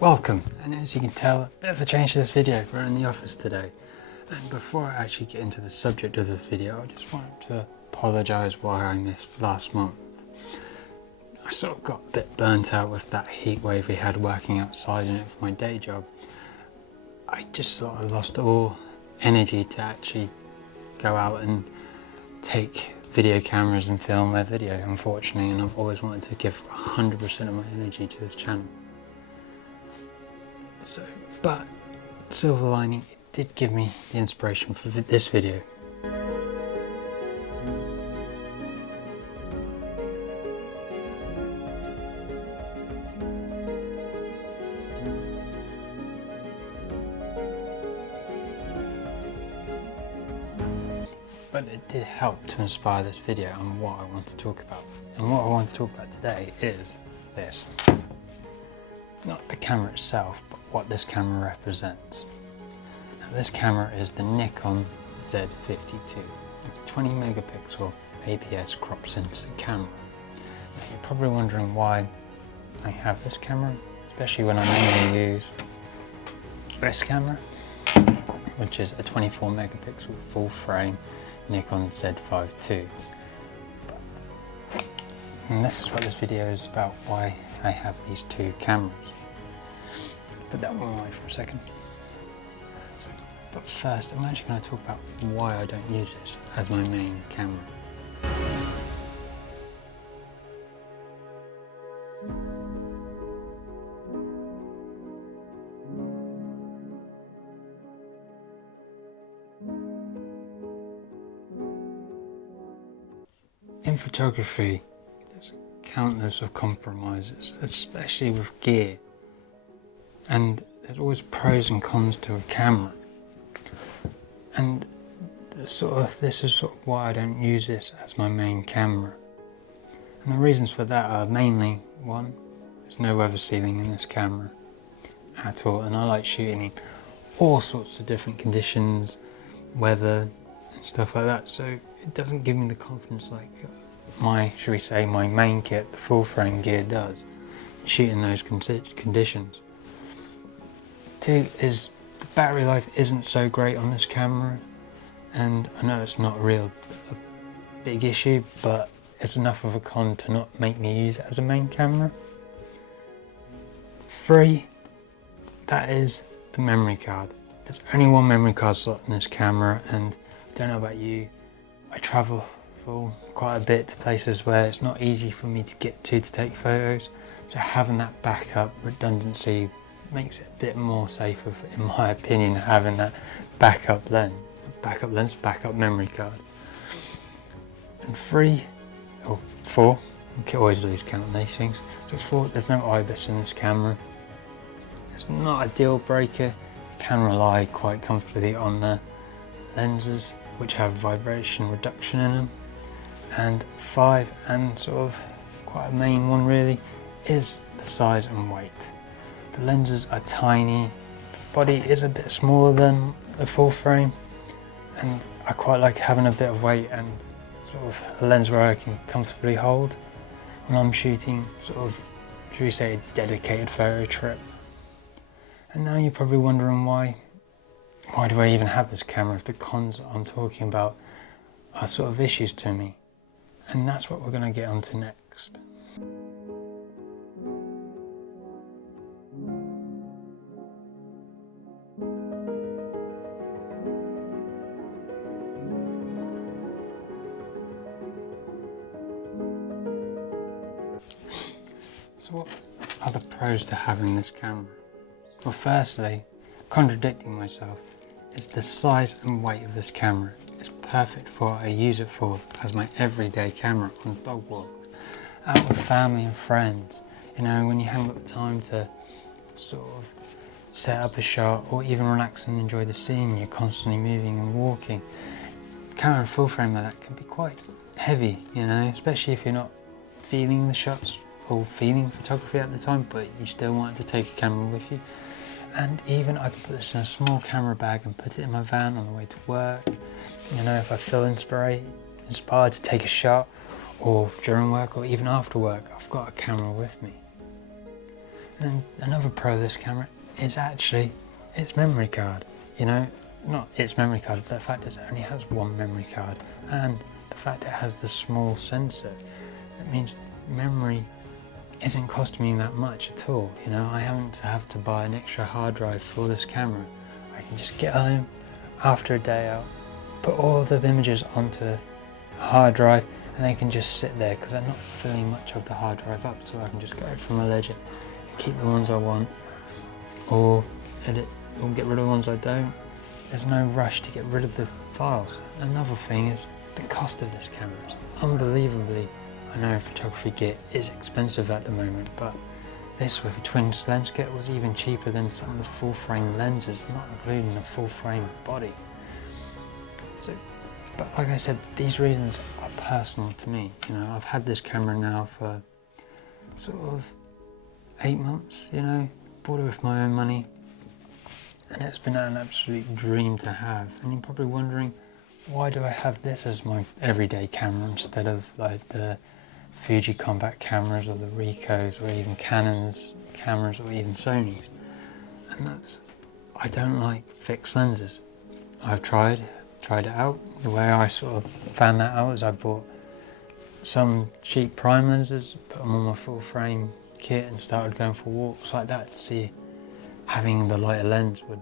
Welcome, and as you can tell, a bit of a change to this video. We're in the office today, and before I actually get into the subject of this video, I just wanted to apologise why I missed last month. I sort of got a bit burnt out with that heat wave we had working outside in it for my day job. I just sort of lost all energy to actually go out and take video cameras and film my video, unfortunately, and I've always wanted to give 100% of my energy to this channel. But silver lining, it did give me the inspiration for this video. But it did help to inspire this video and what I want to talk about. And what I want to talk about today is this. Not the camera itself, but what this camera represents. Now, this camera is the Nikon Z52. It's a 20 megapixel APS crop sensor camera. Now, you're probably wondering why I have this camera, especially when I mainly use this camera, which is a 24 megapixel full frame Nikon Z5 II. And this is what this video is about, why I have these two cameras. Put that one away for a second. But first, I'm actually going to talk about why I don't use this as my main camera. In photography, there's countless of compromises, especially with gear. And there's always pros and cons to a camera. And this is sort of why I don't use this as my main camera. And the reasons for that are mainly, one, there's no weather sealing in this camera at all, and I like shooting in all sorts of different conditions, weather and stuff like that, so it doesn't give me the confidence like my main kit, the full frame gear, does, shooting those conditions. Two is the battery life isn't so great on this camera, and I know it's not a big issue, but it's enough of a con to not make me use it as a main camera. Three, that is the memory card. There's only one memory card slot in this camera, and I don't know about you, I travel for quite a bit to places where it's not easy for me to get to take photos, so having that backup redundancy makes it a bit more safer, in my opinion, having that backup memory card. And four, you can always lose count on these things. So four, there's no IBIS in this camera. It's not a deal breaker. You can rely quite comfortably on the lenses, which have vibration reduction in them. And five, and sort of quite a main one really, is the size and weight. The lenses are tiny, the body is a bit smaller than the full frame, and I quite like having a bit of weight and sort of a lens where I can comfortably hold when I'm shooting sort of, should we say, a dedicated photo trip. And now you're probably wondering why do I even have this camera if the cons I'm talking about are sort of issues to me? And that's what we're going to get onto next. So what are the pros to having this camera? Well, firstly, contradicting myself, is the size and weight of this camera. It's perfect for what I use it for as my everyday camera on dog walks, out with family and friends. You know, when you haven't got the time to sort of set up a shot or even relax and enjoy the scene, you're constantly moving and walking. Camera full frame like that can be quite heavy, you know, especially if you're not feeling the shots or feeling photography at the time, but you still want to take a camera with you. And even I can put this in a small camera bag and put it in my van on the way to work. You know, if I feel inspired to take a shot, or during work, or even after work, I've got a camera with me. And another pro of this camera is actually its memory card. You know, not its memory card, the fact that it only has one memory card, and the fact it has the small sensor. It means memory isn't costing me that much at all. You know, I haven't have to buy an extra hard drive for this camera. I can just get home after a day out, put all the images onto a hard drive, and they can just sit there because they're not filling much of the hard drive up, so I can just go from a legend, keep the ones I want, or edit, or get rid of the ones I don't. There's no rush to get rid of the files. Another thing is the cost of this camera. It's unbelievably, I know photography kit is expensive at the moment, but this with a twin lens kit was even cheaper than some of the full frame lenses, not including the full frame body. So, but like I said, these reasons are personal to me. You know, I've had this camera now for sort of 8 months, you know, bought it with my own money, and it's been an absolute dream to have. And you're probably wondering, why do I have this as my everyday camera instead of like the Fuji compact cameras or the Ricos or even Canon's cameras or even Sony's? And that's, I don't like fixed lenses. I've tried it out. The way I sort of found that out is I bought some cheap prime lenses, put them on my full frame kit and started going for walks like that to see having the lighter lens would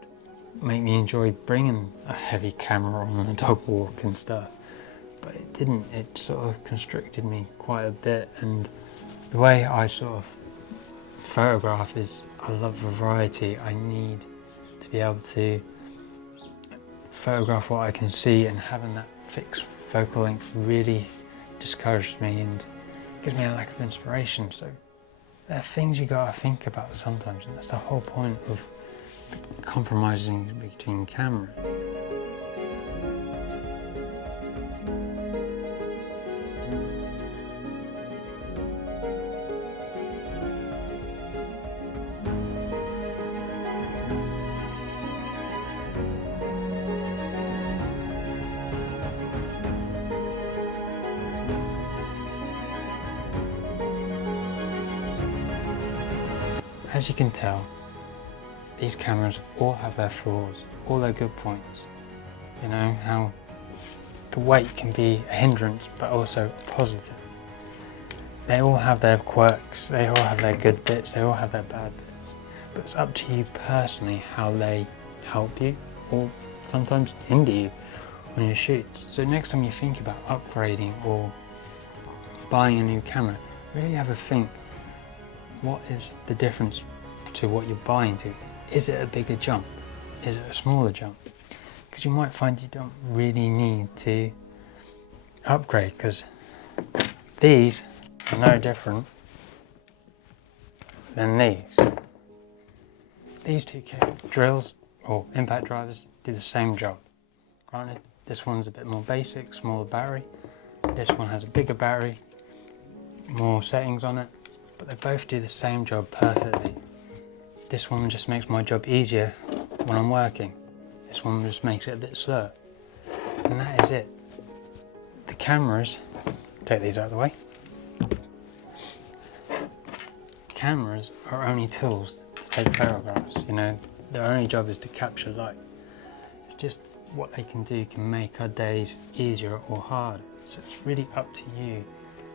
make me enjoy bringing a heavy camera on a dog walk and stuff. But it didn't. It sort of constricted me quite a bit, and the way I sort of photograph is I love variety. I need to be able to photograph what I can see, and having that fixed focal length really discouraged me and gives me a lack of inspiration. So there are things you gotta think about sometimes, and that's the whole point of compromising between cameras. As you can tell, these cameras all have their flaws, all their good points. You know, how the weight can be a hindrance but also positive. They all have their quirks, they all have their good bits, they all have their bad bits. But it's up to you personally how they help you or sometimes hinder you on your shoots. So next time you think about upgrading or buying a new camera, really have a think. What is the difference to what you're buying to? Is it a bigger jump? Is it a smaller jump? Because you might find you don't really need to upgrade, because these are no different than these. These two drills or impact drivers do the same job. Granted, this one's a bit more basic, smaller battery. This one has a bigger battery, more settings on it, but they both do the same job perfectly. This one just makes my job easier when I'm working. This one just makes it a bit slower. And that is it. The cameras, take these out of the way. Cameras are only tools to take photographs, you know. Their only job is to capture light. It's just what they can do can make our days easier or harder. So it's really up to you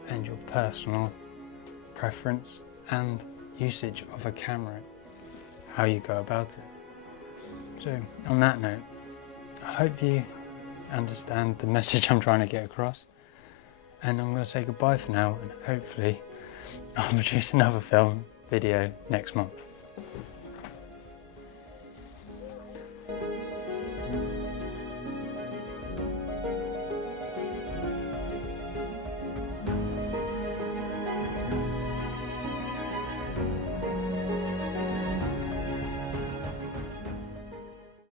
and your personal preference and usage of a camera, how you go about it. So on that note, I hope you understand the message I'm trying to get across, and I'm going to say goodbye for now, and hopefully I'll produce another film video next month.